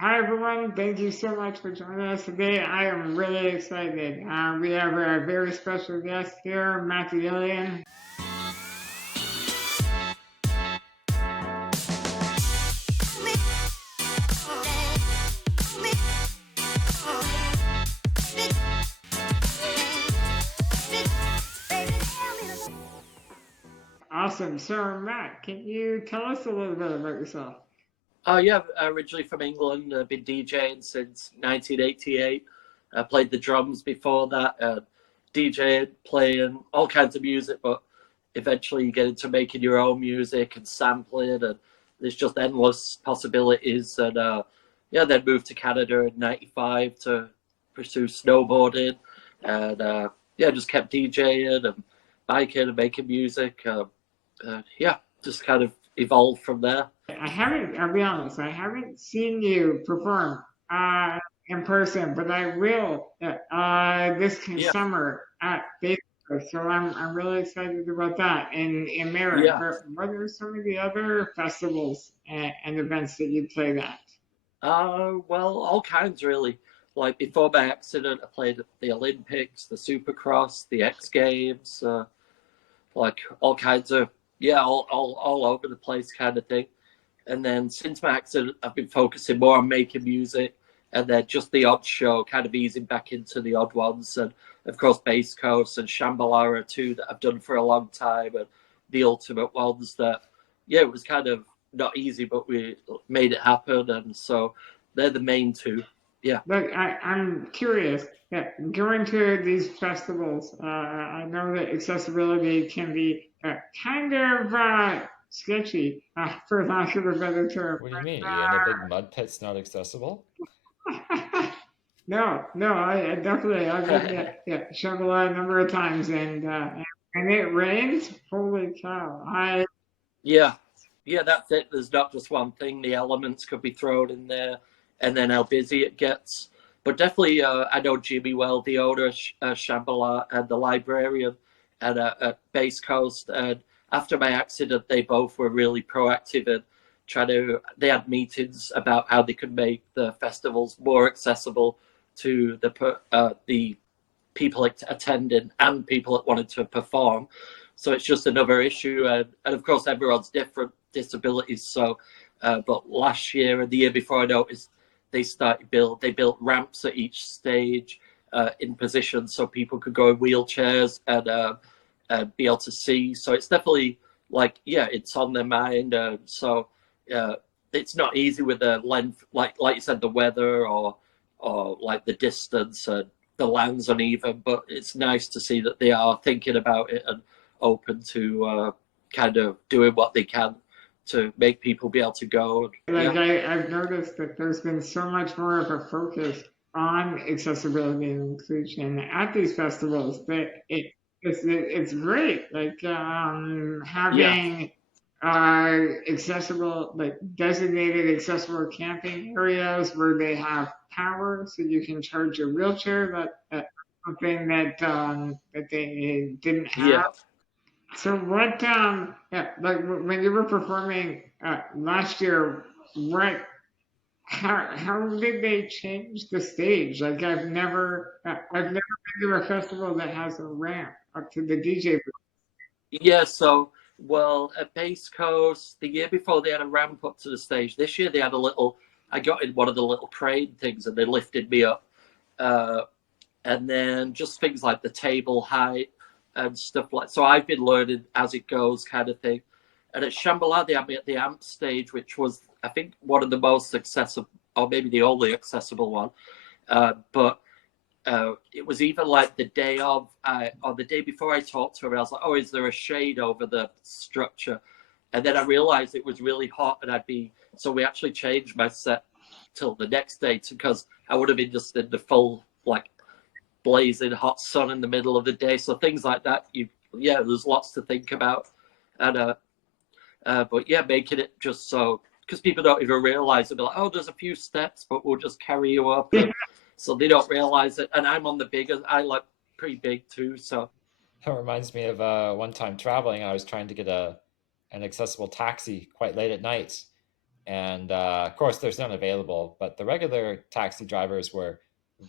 Hi everyone, thank you so much for joining us today. I am really excited. We have a very special guest here, Matthew Gillian. Awesome. So Matt, can you tell us a little bit about yourself? Oh yeah, originally from England. I've been DJing since 1988. I played the drums before that. DJing, playing all kinds of music, but eventually you get into making your own music and sampling, and there's just endless possibilities. And yeah, then moved to Canada in '95 to pursue snowboarding, and yeah, just kept DJing and biking and making music. Yeah, just kind of evolved from there. I'll be honest, I haven't seen you perform in person, but I will this Yeah, summer at Facebook. So I'm really excited about that in Merritt. yeah. But what are some of the other festivals and events that you played at? Well, all kinds really. Like before my accident, I played at the Olympics, the Supercross, the X Games, like all kinds of yeah, all over the place kind of thing. And then since my accident, I've been focusing more on making music, and then just the odd show, kind of easing back into the odd ones, and of course Bass Coast and Shambhala too that I've done for a long time, and the ultimate ones that yeah, it was kind of not easy, but we made it happen, and so they're the main two. Yeah, Look, I'm curious. Yeah, going to these festivals, I know that accessibility can be kind of sketchy, for lack of a better term. What do you mean? You in a big mud pit's not accessible? No, I definitely I've been Shangri-La a number of times, and it rains. Holy cow! yeah, yeah. That's it. There's not just one thing. The elements could be thrown in there, and then how busy it gets. But definitely, I know Jimmy well, the owner of Shambhala and the librarian at Base Coast. And after my accident, they both were really proactive and trying to. They had meetings about how they could make the festivals more accessible to the people attending and people that wanted to perform. So it's just another issue, and of course everyone's different disabilities. So, but last year and the year before, I noticed they built ramps at each stage in position so people could go in wheelchairs and be able to see. So it's definitely like yeah, it's on their mind. So uh, it's not easy with the length, like you said, the weather or like the distance and the land's uneven. But it's nice to see that they are thinking about it and open to kind of doing what they can to make people be able to go. Like Yeah, I've noticed that there's been so much more of a focus on accessibility and inclusion at these festivals that it's great. Like yeah, having accessible, like designated accessible camping areas where they have power, so you can charge your wheelchair. That's something that they didn't have. yeah. So what, yeah, like when you were performing last year, what, how did they change the stage? Like I've never been to a festival that has a ramp up to the DJ booth. Yeah, so, well, at Base Coast, the year before they had a ramp up to the stage. This year they had a little, I got in one of the little crane things and they lifted me up. Uh, and then just things like the table height and stuff like so I've been learning as it goes kind of thing. And at Shambhala they had me at the amp stage, which was I think one of the most accessible or maybe the only accessible one. But it was even like the day of or the day before I talked to her, I was like, oh, is there a shade over the structure? And then I realized it was really hot and so we actually changed my set till the next day because I would have been just in the full like blazing hot sun in the middle of the day. So things like that, yeah, there's lots to think about. And but yeah, making it just so because people don't even realize it. They're like, oh, there's a few steps, but we'll just carry you up, and so they don't realize it. And I'm on the bigger, I like pretty big too. So That reminds me of one time traveling. I was trying to get an accessible taxi quite late at night, And of course, there's none available, but the regular taxi drivers were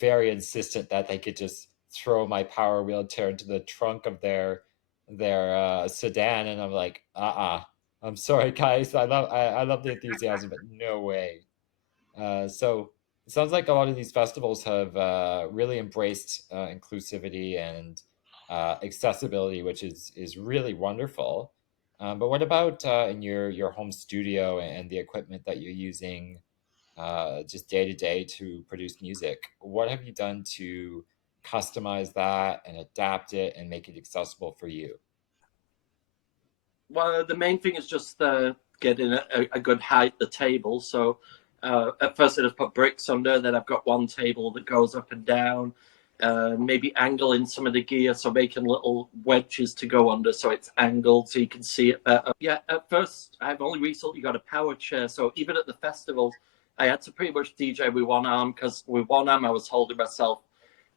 very insistent that they could just throw my power wheelchair into the trunk of their sedan, and I'm like, I'm sorry, guys. I love the enthusiasm, but no way. So it sounds like a lot of these festivals have really embraced inclusivity and accessibility, which is really wonderful. But what about in your home studio and the equipment that you're using just day to day to produce music? What have you done to customize that and adapt it and make it accessible for you? Well, the main thing is just getting a good height at the table. So at first I just put bricks under, then I've got one table that goes up and down, maybe angling some of the gear, so making little wedges to go under so it's angled so you can see it better. Yeah, at first I've only recently got a power chair, so even at the festivals I had to pretty much DJ with one arm, because with one arm I was holding myself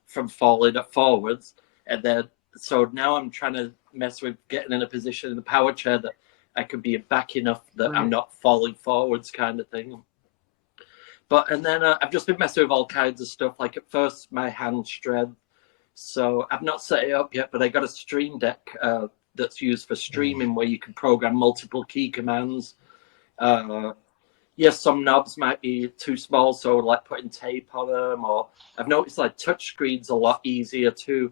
from falling forwards, and then so now I'm trying to mess with getting in a position in the power chair that I could be back enough that I'm not falling forwards, kind of thing. But and then I've just been messing with all kinds of stuff. Like at first, my hand strength. So I've not set it up yet, but I got a stream deck that's used for streaming, where you can program multiple key commands. Yes, some knobs might be too small, so like putting tape on them. Or I've noticed like touch screens a lot easier too.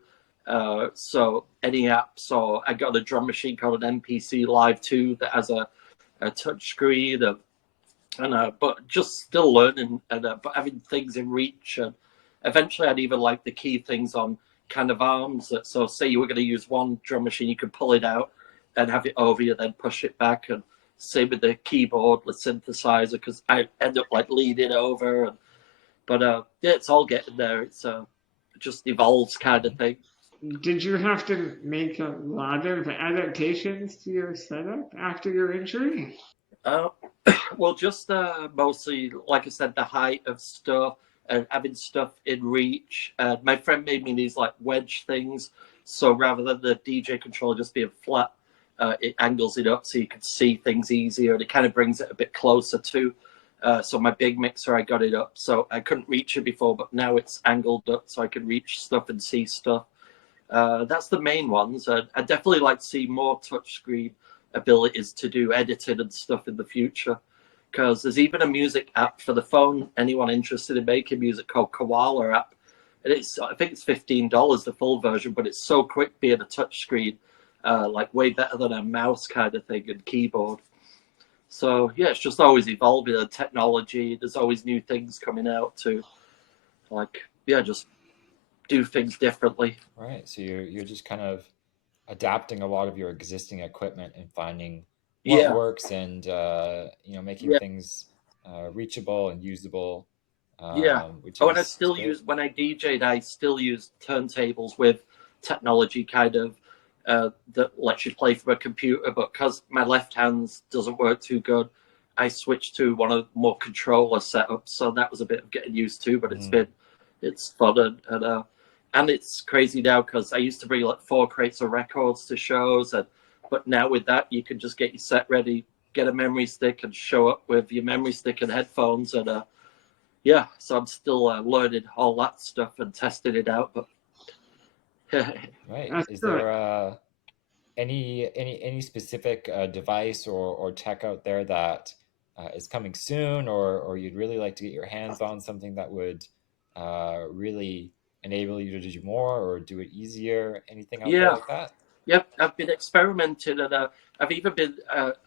So any apps, or I got a drum machine called an MPC Live 2 that has a touch screen, and but just still learning, and but having things in reach, and eventually I'd even like the key things on kind of arms. That, so say you were going to use one drum machine, you could pull it out and have it over you, then push it back. And same with the keyboard, the synthesizer, because I end up like leaning over. But yeah, it's all getting there. It's just evolves kind of thing. Did you have to make a lot of adaptations to your setup after your injury? Uh, well, just mostly, like I said, the height of stuff and having stuff in reach. My friend made me these like wedge things, so rather than the DJ controller just being flat, it angles it up so you can see things easier, and it kind of brings it a bit closer to. So my big mixer, I got it up, so I couldn't reach it before, but now it's angled up so I can reach stuff and see stuff. That's the main ones. I definitely like to see more touchscreen abilities to do editing and stuff in the future, because there's even a music app for the phone. Anyone interested in making music, called Koala app, and I think it's $15 the full version, but it's so quick being a touchscreen, like way better than a mouse kind of thing and keyboard. So yeah, it's just always evolving the technology. There's always new things coming out to, like, yeah, just do things differently. Right. So you're just kind of adapting a lot of your existing equipment and finding what Yeah, works, and making yeah, things reachable and usable, yeah. which Oh, and I is still great. use, when I DJ'd, I still use turntables with technology kind of that lets you play from a computer. But because my left hand doesn't work too good, I switched to one of the more controller setups. So that was a bit of getting used to, but it's fun, and it's crazy now because I used to bring like 4 crates of records to shows, but now with that you can just get your set ready, get a memory stick, and show up with your memory stick and headphones, and yeah. So I'm still learning all that stuff and testing it out, but Right. That's Is good. there any specific device or tech out there that is coming soon, or you'd really like to get your hands on something that would really enable you to do more or do it easier? Anything out there yeah. like that? Yep, I've been experimenting, and I've even been.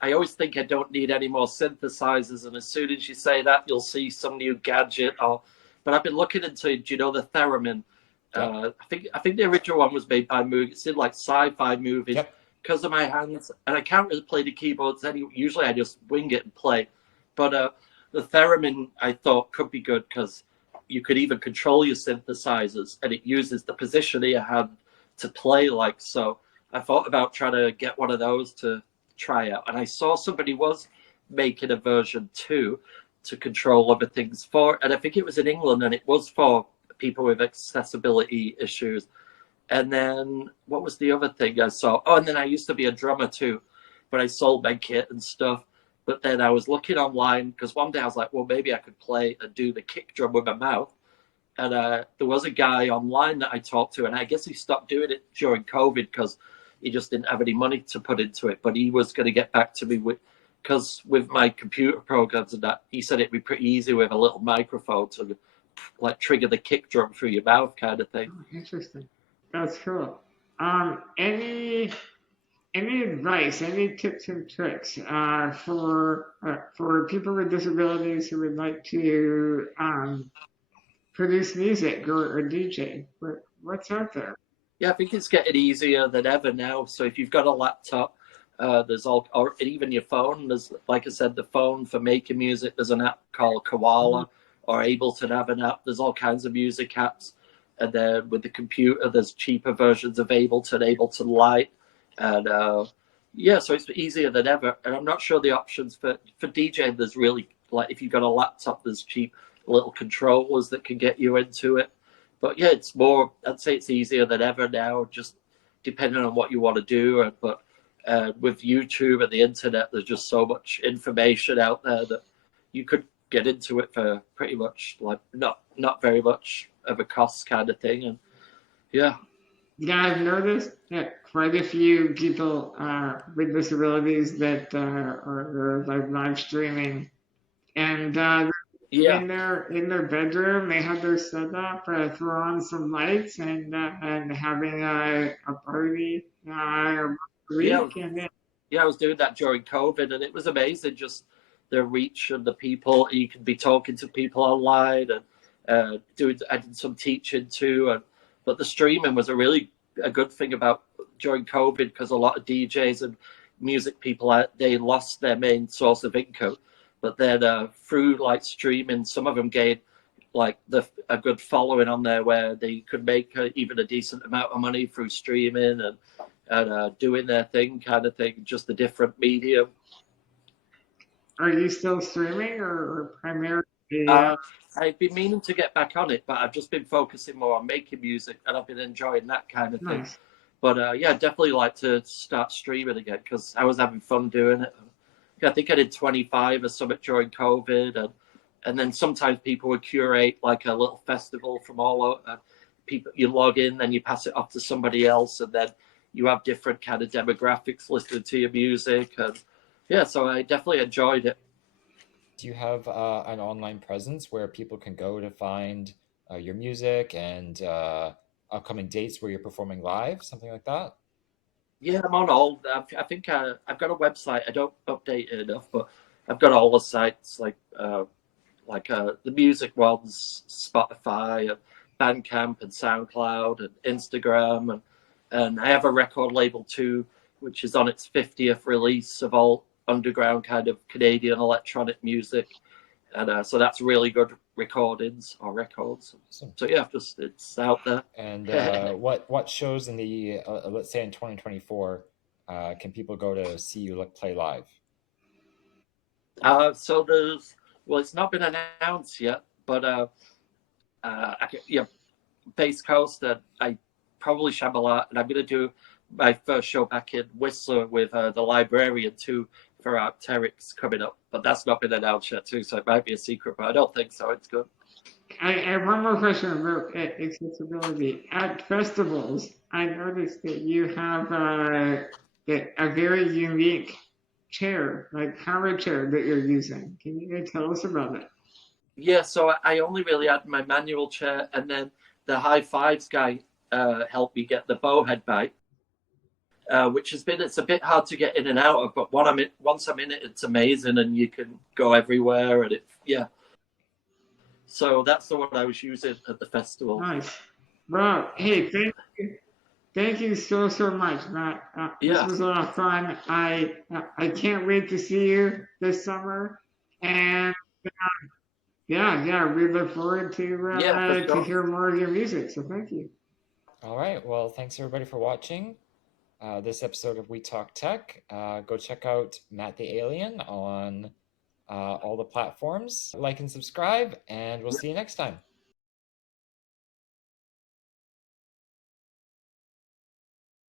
I always think I don't need any more synthesizers, and as soon as you say that, you'll see some new gadget. But I've been looking into, do you know, the Theremin? Yep. I think the original one was made by movies. It's in like sci-fi movies. Yep. Because of my hands, and I can't really play the keyboards anyway. Usually, I just wing it and play. But the Theremin, I thought, could be good because you could even control your synthesizers, and it uses the position of your hand to play like so. I thought about trying to get one of those to try out, and I saw somebody was making a version too to control other things for, and I think it was in England, and it was for people with accessibility issues. And then what was the other thing I saw? Oh, and then I used to be a drummer too, but I sold my kit and stuff. But then I was looking online because one day I was like, well, maybe I could play and do the kick drum with my mouth. And there was a guy online that I talked to, and I guess he stopped doing it during COVID because he just didn't have any money to put into it. But he was going to get back to me because with my computer programs and that, he said it'd be pretty easy with a little microphone to like trigger the kick drum through your mouth kind of thing. Oh, interesting. That's cool. Any advice, any tips and tricks for people with disabilities who would like to produce music or DJ? What's out there? Yeah, I think it's getting easier than ever now. So if you've got a laptop, there's all, or even your phone. There's, like I said, the phone for making music. There's an app called Koala, or Ableton have an app. There's all kinds of music apps. And then with the computer, there's cheaper versions of Ableton, Ableton Lite, and yeah, so it's easier than ever. And I'm not sure the options for DJing. There's really, like, if you've got a laptop, there's cheap little controllers that can get you into it. But yeah, it's more, I'd say it's easier than ever now, just depending on what you want to do. But with YouTube and the internet, there's just so much information out there that you could get into it for pretty much like not very much of a cost kind of thing. And yeah. Yeah, I've noticed that quite a few people with disabilities that are like live streaming, and Yeah. in their bedroom they have their setup, throw on some lights, and having a party a week, Yeah. and then Yeah, I was doing that during COVID, and it was amazing. Just the reach and the people. You could be talking to people online, and I did some teaching too. But the streaming was a good thing about during COVID, because a lot of DJs and music people they lost their main source of income. But then through like streaming, some of them gained like a good following on there where they could make even a decent amount of money through streaming and doing their thing kind of thing, just a different medium. are you still streaming or primarily? I've been meaning to get back on it, but I've just been focusing more on making music, and I've been enjoying that kind of thing. Nice. But yeah, definitely like to start streaming again because I was having fun doing it. I think I did 25 or something during COVID, and then sometimes people would curate like a little festival from all over. People, you log in, then you pass it off to somebody else, and then you have different kind of demographics listening to your music, and yeah, so I definitely enjoyed it. Do you have an online presence where people can go to find your music and upcoming dates where you're performing live, something like that? Yeah, I'm on all. I think I've got a website. I don't update it enough, but I've got all the sites like the music ones, Spotify and Bandcamp and SoundCloud and Instagram, and I have a record label too, which is on its 50th release of all underground kind of Canadian electronic music, and so that's really good recordings or records. Awesome. So yeah, it's out there. And what shows in the let's say in 2024 can people go to see you play live? So it's not been announced yet, but yeah, Base Coast, I probably Shambhala, and I'm going to do my first show back in Whistler with the Librarian too for Arc'teryx coming up, but that's not been announced yet too, so it might be a secret, but I don't think so. It's good. I have one more question about accessibility. At festivals, I noticed that you have a very unique chair, like power chair that you're using. Can you tell us about it? Yeah, so I only really had my manual chair, and then the High Fives guy helped me get the bowhead bike, which it's a bit hard to get in and out of, but once I'm in it, it's amazing, and you can go everywhere, and yeah. So that's the one I was using at the festival. Nice. Well, hey, thank you so much, Matt. This was a lot of fun. I can't wait to see you this summer, and yeah, we look forward to hear more of your music. So thank you. All right. Well, thanks everybody for watching this episode of We Talk Tech. Go check out Matt the Alien on all the platforms. Like and subscribe, and we'll see you next time.